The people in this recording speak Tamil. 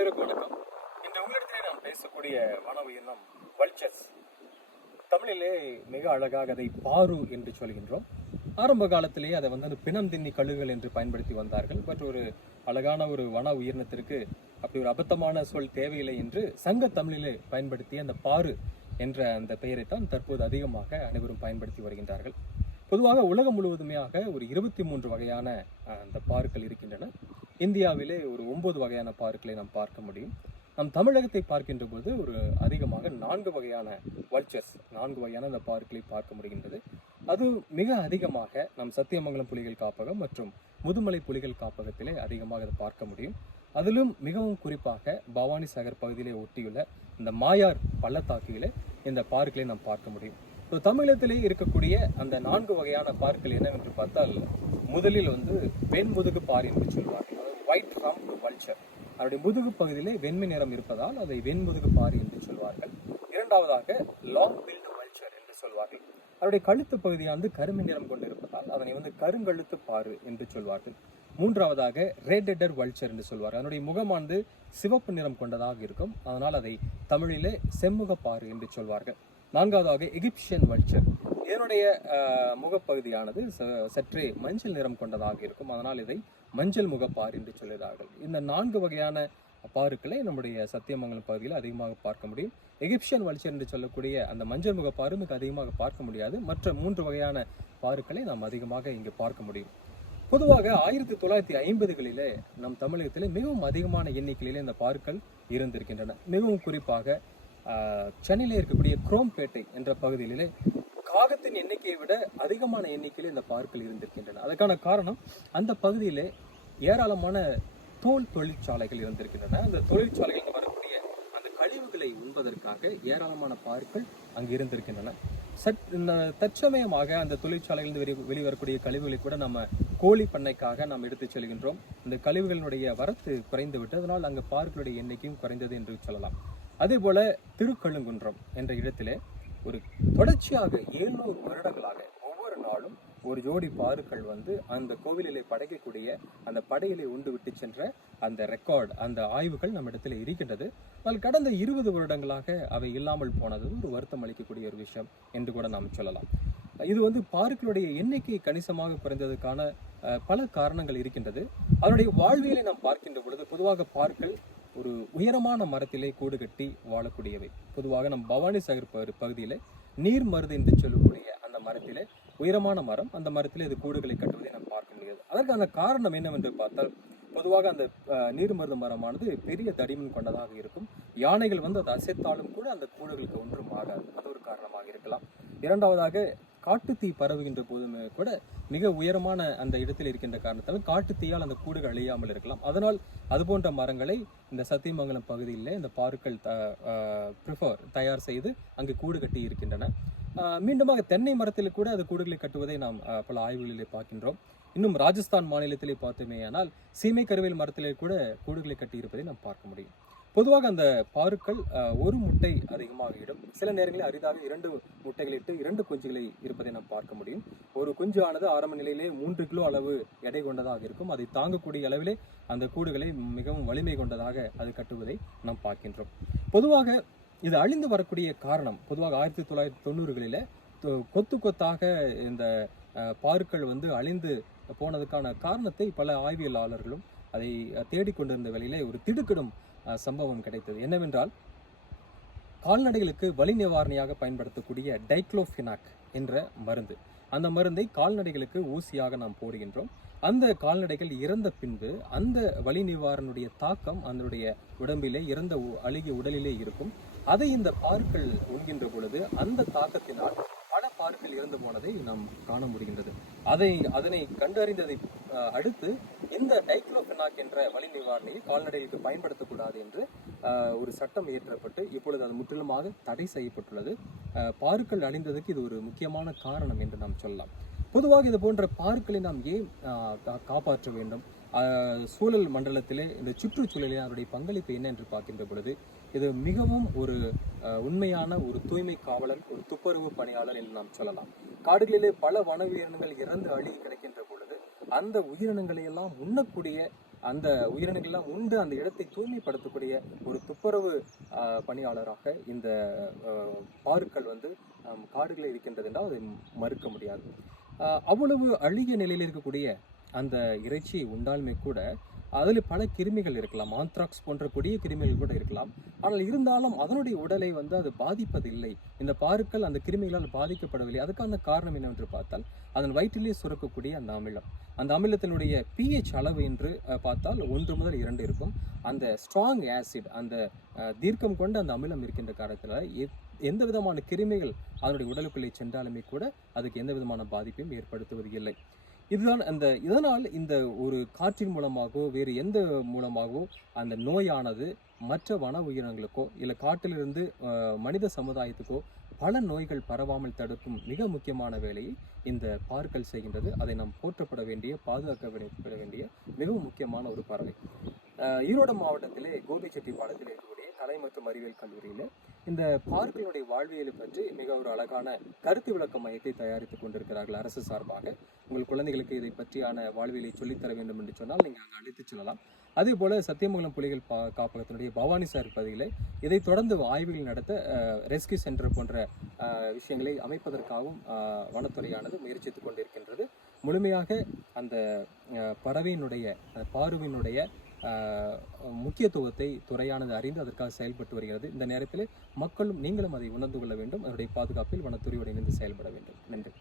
அனைவருக்கும் வணக்கம். இன்று உங்களிடத்திலே நாம் பேசக்கூடிய வன உயிரினம் வல்ச்சர்ஸ். தமிழிலே மிக அழகாக அதை பாரு என்று சொல்கின்றோம். ஆரம்ப காலத்திலேயே அதை வந்து பிணம் தின்னி கழுகுகள் என்று பயன்படுத்தி வந்தார்கள். பட் ஒரு அழகான ஒரு வன உயிரினத்திற்கு அப்படி ஒரு அபத்தமான சொல் தேவையில்லை என்று சங்க தமிழிலே பயன்படுத்திய அந்த பாரு என்ற அந்த பெயரைத்தான் தற்போது அதிகமாக அனைவரும் பயன்படுத்தி வருகின்றார்கள். பொதுவாக உலகம் முழுவதுமையாக ஒரு 23 வகையான அந்த பாருக்கள் இருக்கின்றன. இந்தியாவிலே ஒரு 9 வகையான பாருக்களை நாம் பார்க்க முடியும். நம் தமிழகத்தை பார்க்கின்ற போது ஒரு அதிகமாக 4 வகையான வல்ச்சர்ஸ், 4 வகையான அந்த பாருக்களை பார்க்க முடிகின்றது. அது மிக அதிகமாக நம் சத்தியமங்கலம் புலிகள் காப்பகம் மற்றும் முதுமலை புலிகள் காப்பகத்திலே அதிகமாக அதை பார்க்க முடியும். அதிலும் மிகவும் குறிப்பாக பவானி சாகர் பகுதியிலே ஒட்டியுள்ள இந்த மாயார் பள்ளத்தாக்கிலே இந்த பார்க்களை நாம் பார்க்க முடியும். தமிழகத்திலே இருக்கக்கூடிய அந்த 4 வகையான பார்கள் என்னவென்று பார்த்தால், முதலில் வந்து வெண்முதுகு பார் என்று சொல்வார்கள். அதாவது ஒயிட் ரம்ப் வல்ச்சர். அதனுடைய முதுகு பகுதியிலே வெண்மை நிறம் இருப்பதால் அதை வெண்முதுகு பார் என்று சொல்வார்கள். இரண்டாவதாக லாங் பில்ட் வல்ச்சர் என்று சொல்வார்கள். அதனுடைய கழுத்து பகுதியானது கருமை நிறம் கொண்டிருப்பதால் அதனை வந்து கருங்கழுத்து பாரு என்று சொல்வார்கள். மூன்றாவதாக ரெட் ஹெட்டர் வல்ச்சர் என்று சொல்வார்கள். அதனுடைய முகமானது சிவப்பு நிறம் கொண்டதாக இருக்கும், அதனால் அதை தமிழிலே செம்முகப்பாறு என்று சொல்வார்கள். நான்காவதாக எகிப்சியன் வல்ச்சர். இதனுடைய முகப்பகுதியானது சற்றே மஞ்சள் நிறம் கொண்டதாக இருக்கும், அதனால் இதை மஞ்சள் முகப்பார் என்று சொல்கிறார்கள். இந்த 4 வகையான பாருக்களை நம்முடைய சத்தியமங்கலம் பகுதியில் அதிகமாக பார்க்க முடியும். எகிப்சியன் வல்ச்சர் என்று சொல்லக்கூடிய அந்த மஞ்சள் முகப்பாரு மிக அதிகமாக பார்க்க முடியாது. மற்ற 3 வகையான பாருக்களை நாம் அதிகமாக இங்கு பார்க்க முடியும். பொதுவாக 1950களிலே நம் தமிழகத்திலே மிகவும் அதிகமான எண்ணிக்கையிலே இந்த பாருக்கள் இருந்திருக்கின்றன. மிகவும் குறிப்பாக சென்னையிலே இருக்கக்கூடிய குரோம்பேட்டை என்ற பகுதியிலே காகத்தின் எண்ணிக்கையை விட அதிகமான எண்ணிக்கையில் இந்த பார்க்கள் இருந்திருக்கின்றன. அதற்கான காரணம், அந்த பகுதியிலே ஏராளமான தோல் தொழிற்சாலைகள் இருந்திருக்கின்றன. அந்த தொழிற்சாலைகளுக்கு வரக்கூடிய அந்த கழிவுகளை உண்பதற்காக ஏராளமான பார்க்கள் அங்கு இருந்திருக்கின்றன. தற்சமயமாக அந்த தொழிற்சாலைகளிலிருந்து வெளிவரக்கூடிய கழிவுகளை கூட நம்ம கோழி பண்ணைக்காக நாம் எடுத்துச் செல்கின்றோம். இந்த கழிவுகளினுடைய வரத்து குறைந்து விட்டு, அதனால் அங்கு பார்க்களுடைய எண்ணிக்கையும் குறைந்தது என்று சொல்லலாம். அதே போல திருக்கழுங்குன்றம் என்ற இடத்திலே ஒரு தொடர்ச்சியாக 700 வருடங்களாக ஒவ்வொரு நாளும் ஒரு ஜோடி பாருக்கள் வந்து அந்த கோவிலிலே படைக்கக்கூடிய அந்த படையிலே உண்டு விட்டு சென்ற அந்த ரெக்கார்டு, அந்த ஆய்வுகள் நம்ம இடத்துல இருக்கின்றது. ஆனால் கடந்த 20 வருடங்களாக அவை இல்லாமல் போனது ஒரு வருத்தம் அளிக்கக்கூடிய ஒரு விஷயம் என்று கூட நாம் சொல்லலாம். இது வந்து பாருக்களுடைய எண்ணிக்கை கணிசமாக குறைந்ததுக்கான பல காரணங்கள் இருக்கின்றது. அதனுடைய வாழ்வியலை நாம் பார்க்கின்ற பொழுது, பொதுவாக பாருக்கள் ஒரு உயரமான மரத்திலே கூடு கட்டி வாழக்கூடியவை. பொதுவாக நம் பவானி சாகர் பகுதியிலே நீர் மருது என்று சொல்லக்கூடிய அந்த மரத்திலே உயரமான மரம், அந்த மரத்திலே இது கூடுகளை கட்டுவதை நாம் பார்க்க முடியாது. அதற்கான காரணம் என்னவென்று பார்த்தால், பொதுவாக அந்த நீர் மருது மரமானது பெரிய தடிமன் கொண்டதாக இருக்கும். யானைகள் வந்து அதை அசைத்தாலும் கூட அந்த கூடுகளுக்கு ஒன்றும் ஆகாது. அது ஒரு காரணமாக இருக்கலாம். இரண்டாவதாக, காட்டுத்தீ பரவுகின்ற போதுமே கூட மிக உயரமான அந்த இடத்தில் இருக்கின்ற காரணத்தால் காட்டுத்தீயால் அந்த கூடுகள் அழியாமல் இருக்கலாம். அதனால் அது போன்ற மரங்களை இந்த சத்தியமங்கலம் பகுதியில் இந்த பாருக்கள் தயார் செய்து அங்கு கூடு கட்டி இருக்கின்றன. மீண்டுமாக தென்னை மரத்தில் கூட அது கூடுகளை கட்டுவதை நாம் பல ஆய்வுகளிலே பார்க்கின்றோம். இன்னும் ராஜஸ்தான் மாநிலத்திலே பார்த்தோமேயானால் சீமை கருவேல் மரத்திலே கூட கூடுகளை கட்டி இருப்பதை நாம் பார்க்க முடியும். பொதுவாக அந்த பாருக்கள் ஒரு முட்டை அதிகமாக இடும். சில நேரங்களில் அரிதாக 2 முட்டைகள் இட்டு 2 குஞ்சுகளை இருப்பதை நாம் பார்க்க முடியும். ஒரு குஞ்சு ஆனது ஆரம்ப நிலையிலே 3 கிலோ அளவு எடை கொண்டதாக இருக்கும். அதை தாங்கக்கூடிய அளவிலே அந்த கூடுகளை மிகவும் வலிமை கொண்டதாக அது கட்டுவதை நாம் பார்க்கின்றோம். பொதுவாக இது அழிந்து வரக்கூடிய காரணம், பொதுவாக 1990களில் கொத்து கொத்தாக இந்த பாருக்கள் வந்து அழிந்து போனதுக்கான காரணத்தை பல ஆய்வியலாளர்களும் அதை தேடிக்கொண்டிருந்த வேளையிலே ஒரு திடுக்கிடும் சம்பவம் கிடைத்தது. என்னவென்றால், கால்நடைகளுக்கு வலி நிவாரணியாக பயன்படுத்தக்கூடிய டைக்ளோஃபினாக் என்ற மருந்து, அந்த மருந்தை கால்நடைகளுக்கு ஊசியாக நாம் போடுகின்றோம். அந்த கால்நடைகள் இறந்த பின்பு அந்த வலி நிவாரணுடைய தாக்கம் அதனுடைய உடம்பிலே இறந்த அழுகிய உடலிலே இருக்கும். அதை இந்த பாருக்கள் உண்கின்ற பொழுது அந்த தாக்கத்தினால் பல பாருக்கள் இறந்து போனதை நாம் காண முடிகின்றது. அதனை கண்டறிந்ததை அடுத்து இந்த டைக்ளோஃபினாக் என்ற வலி நிவாரணியை கால்நடைகளுக்கு பயன்படுத்தக்கூடாது என்று ஒரு சட்டம் இயற்றப்பட்டு இப்பொழுது அது முற்றிலுமாக தடை செய்யப்பட்டுள்ளது. பாருக்கள் அழிந்ததுக்கு இது ஒரு முக்கியமான காரணம் என்று நாம் சொல்லலாம். பொதுவாக இது போன்ற பாருக்களை நாம் ஏன் காப்பாற்ற வேண்டும்? சூழல் மண்டலத்திலே இந்த சுற்றுச்சூழலில் அதனுடைய பங்களிப்பு என்ன என்று பார்க்கின்ற பொழுது, இது மிகவும் ஒரு உண்மையான ஒரு தூய்மை காவலன், ஒரு துப்புரவு பணியாளர் என்று நாம் சொல்லலாம். காடுகளிலே பல வன உயிரினங்கள் இறந்து அழுகி கிடைக்கின்ற பொழுது அந்த உயிரினங்களை எல்லாம் உண்ணக்கூடிய அந்த உயிரினங்கள்லாம் உண்டு அந்த இடத்தை தூய்மைப்படுத்தக்கூடிய ஒரு துப்புரவு பணியாளராக இந்த பாருக்கள் வந்து காடுகளில் இருக்கின்றது என்றால் அதை மறுக்க முடியாது. அவ்வளவு அழுகிய நிலையில் இருக்கக்கூடிய அந்த இறைச்சி உண்டாலுமே கூட அதில் பல கிருமிகள் இருக்கலாம், ஆந்த்ராக்ஸ் போன்ற கொடிய கிருமிகள் கூட இருக்கலாம். ஆனால் இருந்தாலும் அதனுடைய உடலை வந்து அது பாதிப்பதில்லை. இந்த பாருக்கள் அந்த கிருமிகளால் பாதிக்கப்படவில்லை. அதுக்கான காரணம் என்னவென்று பார்த்தால் அதன் வயிற்றிலே சுரக்கக்கூடிய அந்த அமிலம். அந்த அமிலத்தினுடைய pH அளவு என்று பார்த்தால் 1 முதல் 2 இருக்கும். அந்த ஸ்ட்ராங் ஆசிட், அந்த தீர்க்கம் கொண்ட அந்த அமிலம் இருக்கின்ற காரணத்தில் எந்த விதமான கிருமிகள் அதனுடைய உடலுக்குள்ளே சென்றாலுமே கூட அதுக்கு எந்த விதமான பாதிப்பையும் ஏற்படுத்துவது இல்லை. இதனால் இந்த ஒரு காற்றின் மூலமாகவோ வேறு எந்த மூலமாகவோ அந்த நோயானது மற்ற வன உயிரினங்களுக்கோ இல்லை காட்டிலிருந்து மனித சமுதாயத்துக்கோ பல நோய்கள் பரவாமல் தடுக்கும் மிக முக்கியமான வேலையை இந்த பாருக்கள் செய்கின்றது. அதை நாம் போற்றப்பட வேண்டிய, பாதுகாக்கப்பட வேண்டிய மிகவும் முக்கியமான ஒரு பறவை. ஈரோடு மாவட்டத்திலே கோபிச்செட்டிப்பாளையத்தில் இருக்கக்கூடிய கலை மற்றும் அறிவியல் கல்லூரியில் இந்த பாருக்களுடைய வாழ்வியலை பற்றி மிக ஒரு அழகான கருத்து விளக்க மையத்தை தயாரித்துக் கொண்டிருக்கிறார்கள் அரசு சார்பாக. உங்கள் குழந்தைகளுக்கு இதை பற்றியான வாழ்வியலை சொல்லித்தர வேண்டும் என்று சொன்னால் நீங்கள் அங்கே அழைத்துச் செல்லலாம். அதே போல சத்தியமங்கலம் புலிகள் காப்பகத்தினுடைய பவானி சார் பகுதியில் இதை தொடர்ந்து ஆய்வுகள் நடத்த ரெஸ்கியூ சென்டர் போன்ற விஷயங்களை அமைப்பதற்காகவும் வனத்துறையானது முயற்சித்துக் கொண்டிருக்கின்றது. முழுமையாக அந்த பறவையினுடைய பாருவினுடைய முக்கியத்துவத்தை துறையானது அறிந்து அதற்காக செயல்பட்டு வருகிறது. இந்த நேரத்தில் மக்களும் நீங்களும் அதை உணர்ந்து கொள்ள வேண்டும். அதனுடைய பாதுகாப்பில் வனத்துறையோடு இணைந்து செயல்பட வேண்டும். நன்றி.